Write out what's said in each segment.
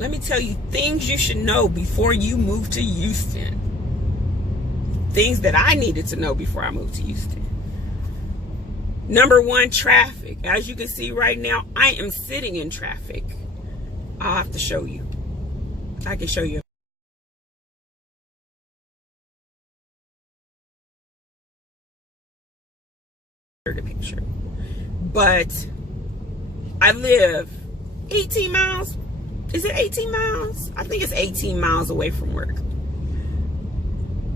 Let me tell you things you should know before you move to Houston. Things that I needed to know before I moved to Houston. Number one, traffic. As you can see right now, I am sitting in traffic. I'll have to show you. I can show you. The picture. But I live 18 miles. Is it 18 miles? I think it's 18 miles away from work.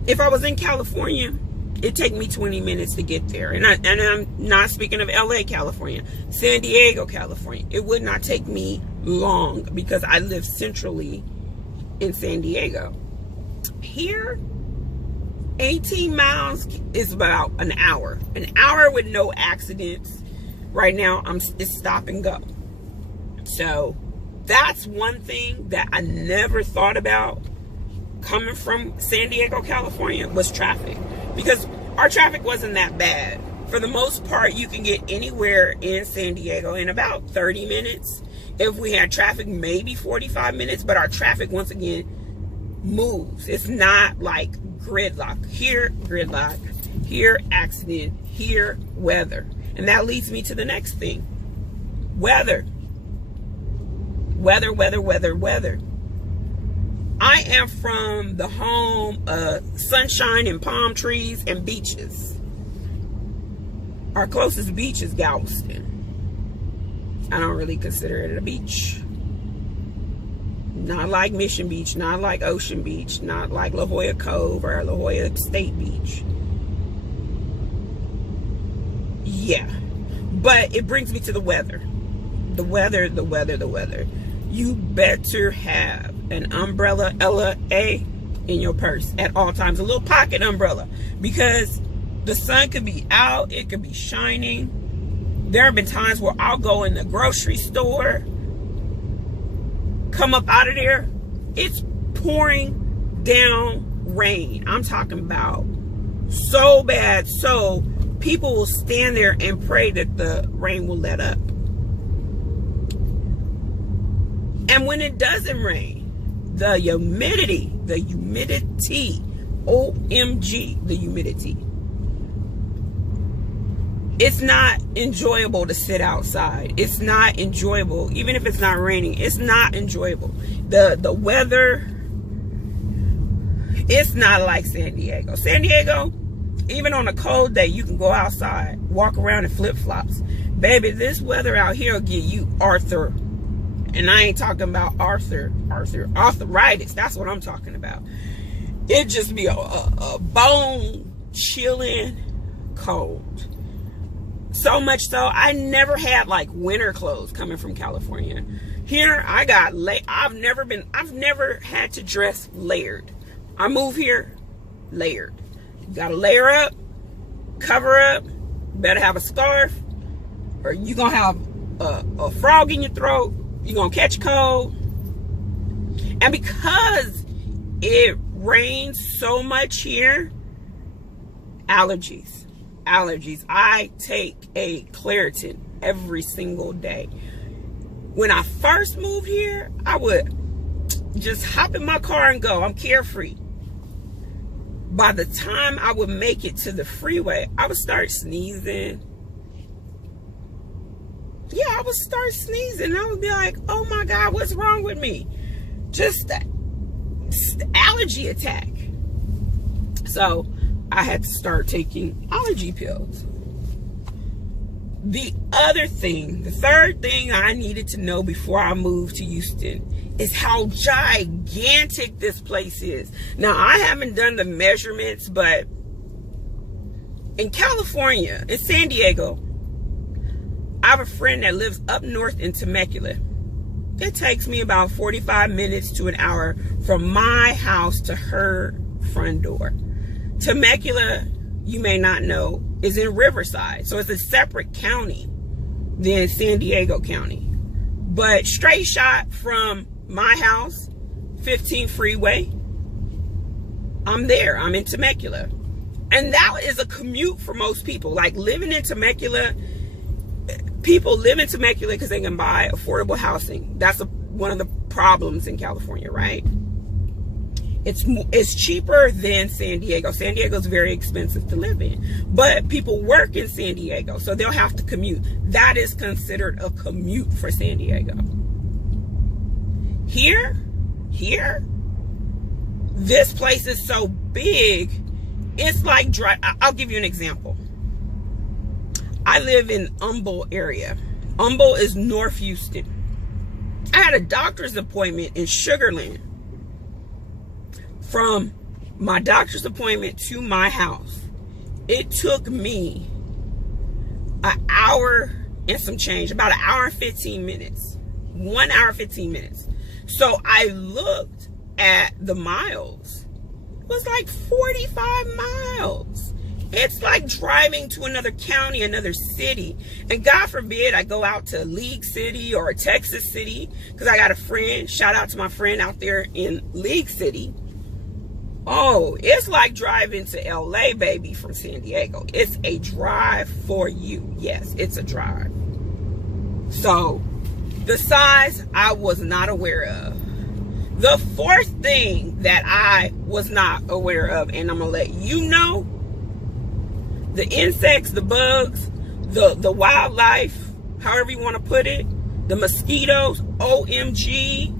If I was in California, it'd take me 20 minutes to get there. And I'm not speaking of LA, California. San Diego, California. It would not take me long because I live centrally in San Diego. Here, 18 miles is about an hour. An hour with no accidents. Right now, it's stop and go. So that's one thing that I never thought about coming from San Diego, California, was traffic. Because our traffic wasn't that bad. For the most part, you can get anywhere in San Diego in about 30 minutes. If we had traffic, maybe 45 minutes. But our traffic, once again, moves. It's not like gridlock. Here, gridlock. Here, accident. Here, weather. And that leads me to the next thing. Weather. Weather, weather, weather, weather. I am from the home of sunshine and palm trees and beaches. Our closest beach is Galveston. I don't really consider it a beach. Not like Mission Beach, not like Ocean Beach, not like La Jolla Cove or La Jolla State Beach. Yeah. But it brings me to the weather. The weather, the weather, the weather. You better have an umbrella, L-A, in your purse at all times. A little pocket umbrella. Because the sun could be out. It could be shining. There have been times where I'll go in the grocery store, come up out of there, it's pouring down rain. I'm talking about so bad. So people will stand there and pray that the rain will let up. And when it doesn't rain, the humidity, OMG, the humidity. It's not enjoyable to sit outside. It's not enjoyable. Even if it's not raining, it's not enjoyable. The weather, it's not like San Diego. San Diego, even on a cold day, you can go outside, walk around in flip-flops. Baby, this weather out here will give you Arthur. And I ain't talking about arthritis. That's what I'm talking about. It just be a bone chilling cold. So much so, I never had like winter clothes coming from California. Here, I got I've never had to dress layered. I move here layered. You gotta layer up, cover up, better have a scarf, or you gonna have a frog in your throat. You're going to catch cold. And because it rains so much here, allergies. I take a Claritin every single day. When I first moved here, I would just hop in my car and go. I'm carefree. By the time I would make it to the freeway, I would start sneezing. Yeah, I would start sneezing. I would be like, oh my God, what's wrong with me? Just the allergy attack. So I had to start taking allergy pills. The other thing, the third thing I needed to know before I moved to Houston is how gigantic this place is. Now, I haven't done the measurements, but in California, in San Diego, I have a friend that lives up north in Temecula. It takes me about 45 minutes to an hour from my house to her front door. Temecula, you may not know, is in Riverside. So it's a separate county than San Diego County. But straight shot from my house, 15 freeway, I'm there. I'm in Temecula. And that is a commute for most people. Like living in Temecula, people live in Temecula because they can buy affordable housing. That's one of the problems in California, right? It's cheaper than San Diego. San Diego is very expensive to live in, but people work in San Diego, so they'll have to commute. That is considered a commute for San Diego. Here, this place is so big, it's like I'll give you an example. I live in Humble area. Humble is North Houston. I had a doctor's appointment in Sugar Land. From my doctor's appointment to my house, it took me an hour and some change, about an hour and 15 minutes. 1 hour, 15 minutes. So I looked at the miles. It was like 45 miles. It's like driving to another county, another city. And God forbid I go out to League City or Texas City, because I got a friend. Shout out to my friend out there in League City. Oh, it's like driving to LA, baby, from San Diego. It's a drive for you. Yes, it's a drive. So, the size I was not aware of. The fourth thing that I was not aware of, and I'm going to let you know, the insects, the bugs, the wildlife, however you want to put it, the mosquitoes, OMG.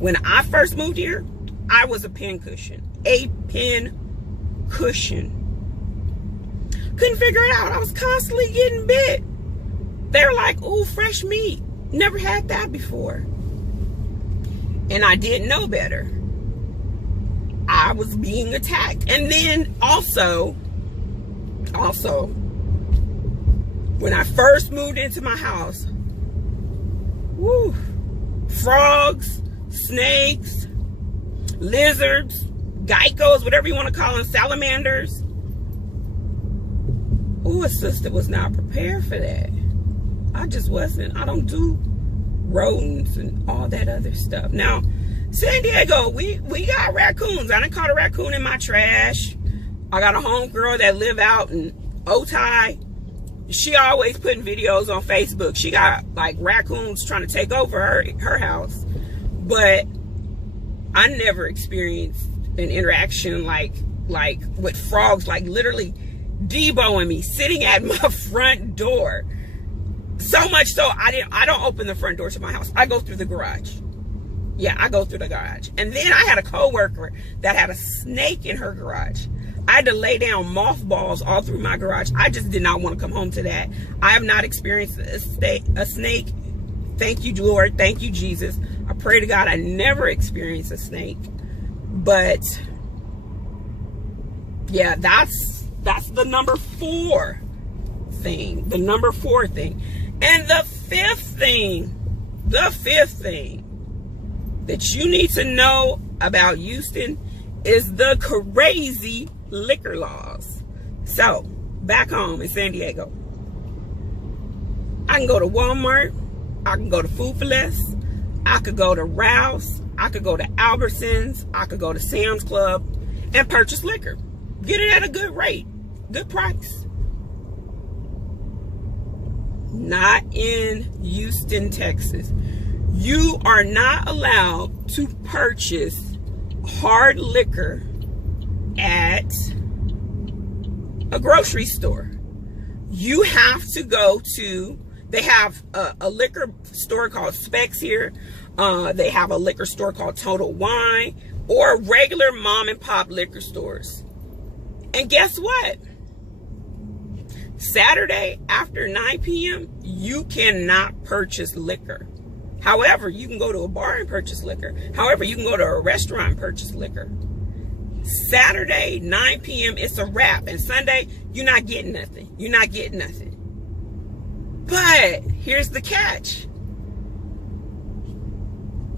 When I first moved here, I was a pincushion. A pincushion. Couldn't figure it out. I was constantly getting bit. They were like, ooh, fresh meat. Never had that before. And I didn't know better. I was being attacked. And then also, when I first moved into my house, woo, frogs, snakes, lizards, geckos, whatever you want to call them, salamanders. Ooh, a sister was not prepared for that. I just wasn't. I don't do rodents and all that other stuff. Now, San Diego, we got raccoons. I done caught a raccoon in my trash. I got a homegirl that live out in Otay. She always putting videos on Facebook. She got like raccoons trying to take over her house. But I never experienced an interaction like with frogs, like literally deboing me, sitting at my front door. So much so I don't open the front door to my house. I go through the garage. Yeah, I go through the garage. And then I had a coworker that had a snake in her garage. I had to lay down mothballs all through my garage. I just did not want to come home to that. I have not experienced a snake. Thank you, Lord. Thank you, Jesus. I pray to God I never experienced a snake. But yeah, that's the number 4 thing. The number 4 thing. And the fifth thing that you need to know about Houston is the crazy liquor laws. So, back home in San Diego, I can go to Walmart, I can go to Food for Less, I could go to Rouse, I could go to Albertsons, I could go to Sam's Club and purchase liquor. Get it at a good rate, good price. Not in Houston, Texas. You are not allowed to purchase hard liquor at a grocery store. You have to go to, they have a liquor store called Specs here. They have a liquor store called Total Wine, or regular mom and pop liquor stores. And guess what? Saturday after 9 p.m., you cannot purchase liquor. However, you can go to a bar and purchase liquor. However, you can go to a restaurant and purchase liquor. Saturday, 9 p.m., it's a wrap. And Sunday, you're not getting nothing. You're not getting nothing. But here's the catch.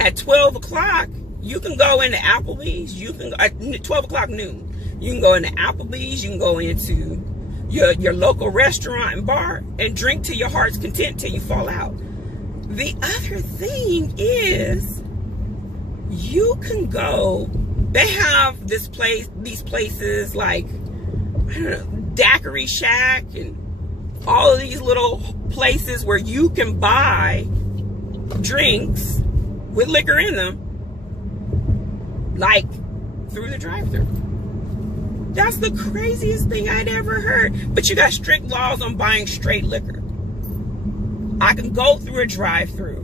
At 12 o'clock, you can go into Applebee's. You can go at 12 o'clock noon. You can go into Applebee's. You can go into your local restaurant and bar and drink to your heart's content till you fall out. The other thing is, you can go, they have these places like, I don't know, Daiquiri Shack and all of these little places where you can buy drinks with liquor in them, like through the drive-thru. That's the craziest thing I'd ever heard. But you got strict laws on buying straight liquor. I can go through a drive-thru.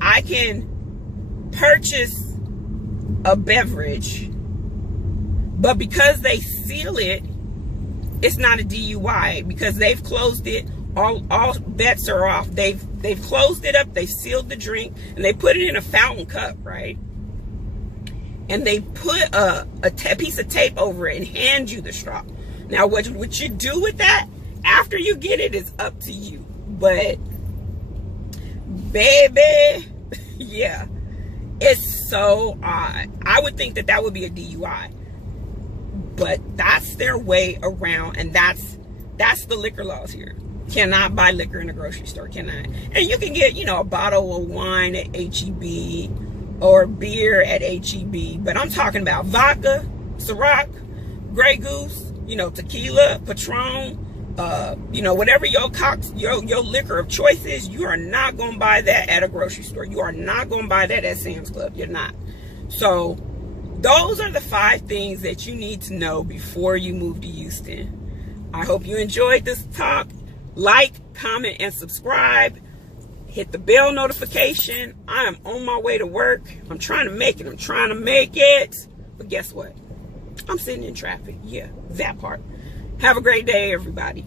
I can purchase a beverage, but because they seal it, it's not a DUI because they've closed it. All bets are off. They've closed it up. They sealed the drink and they put it in a fountain cup, right? And they put a piece of tape over it and hand you the straw. Now, what you do with that after you get it is up to you. But baby, yeah, it's so odd. I would think that would be a DUI, but that's their way around, and that's the liquor laws here. Cannot buy liquor in a grocery store, cannot. And you can get, a bottle of wine at HEB or beer at HEB, but I'm talking about vodka, Ciroc, Grey Goose, tequila, Patron, whatever your liquor of choice is, you are not going to buy that at a grocery store. You are not going to buy that at Sam's Club. You're not. So those are the 5 things that you need to know before you move to Houston. I hope you enjoyed this talk. Like, comment, and subscribe. Hit the bell notification. I am on my way to work. I'm trying to make it. But guess what? I'm sitting in traffic. Yeah, that part. Have a great day, everybody.